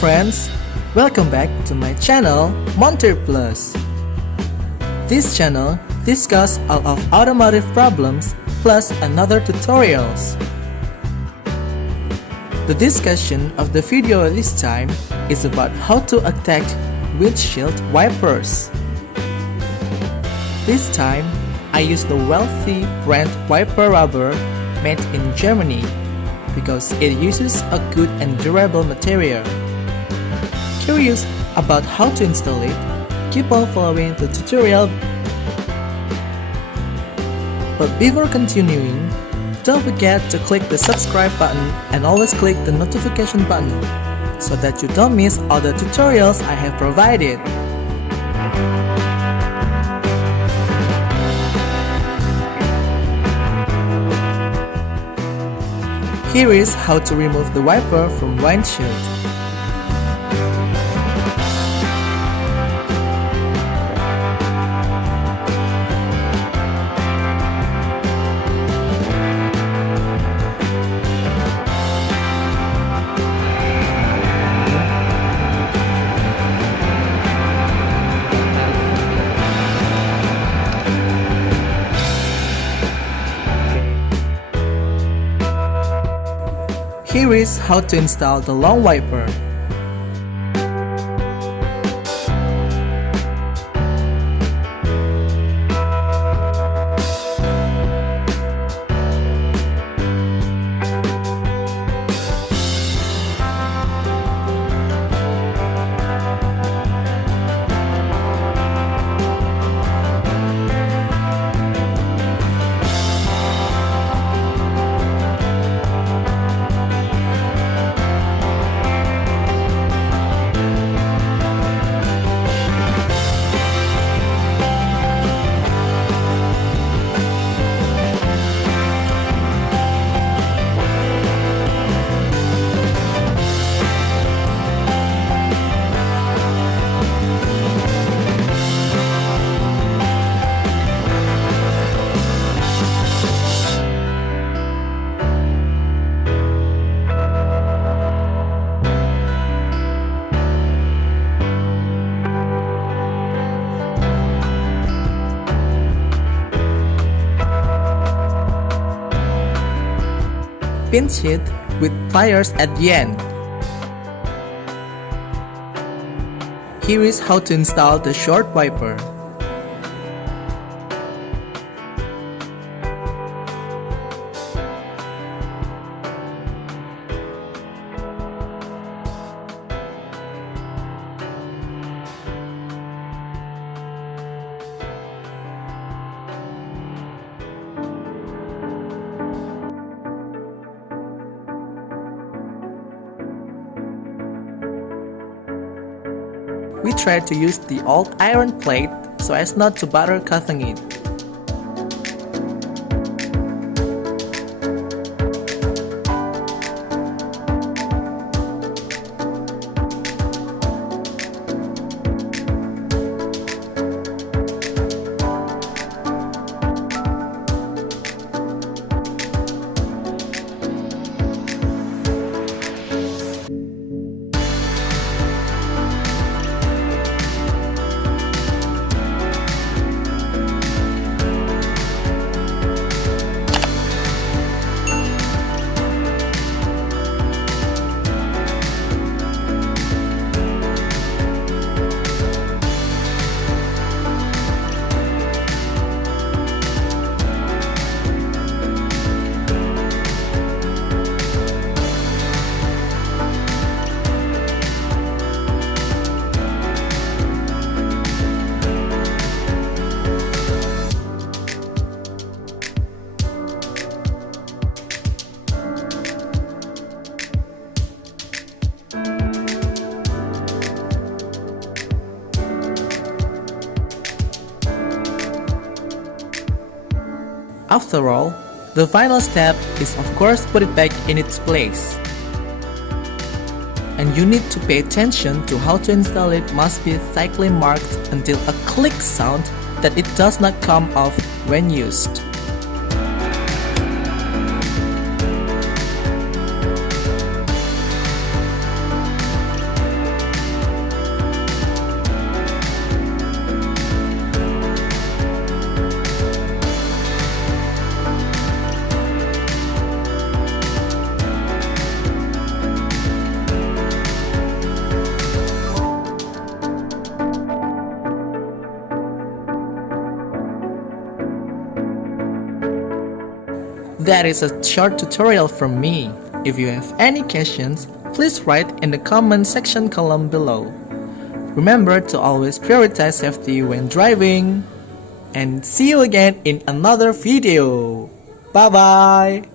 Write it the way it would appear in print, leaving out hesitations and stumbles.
friends, welcome back to my channel Monter Plus. This channel discusses all of automotive problems plus another tutorials. The discussion of the video this time is about how to attack windshield wipers. This time, I use the wealthy brand wiper rubber made in Germany because it uses a good and durable material. Curious about how to install it? Keep on following the tutorial. But before continuing, don't forget to click the subscribe button and always click the notification button so that you don't miss all the tutorials I have provided. Here is how to remove the wiper from windshield. Here is how to install the long wiper. Pinch it with pliers at the end. Here is how to install the short wiper. We try to use the old iron plate so as not to bother cutting it. After all, the final step is of course put it back in its place. And you need to pay attention to how to install it must be thickly marked until a click sound that it does not come off when used. That is a short tutorial from me. If you have any questions, please write in the comment section column below. Remember to always prioritize safety when driving. And see you again in another video. Bye bye.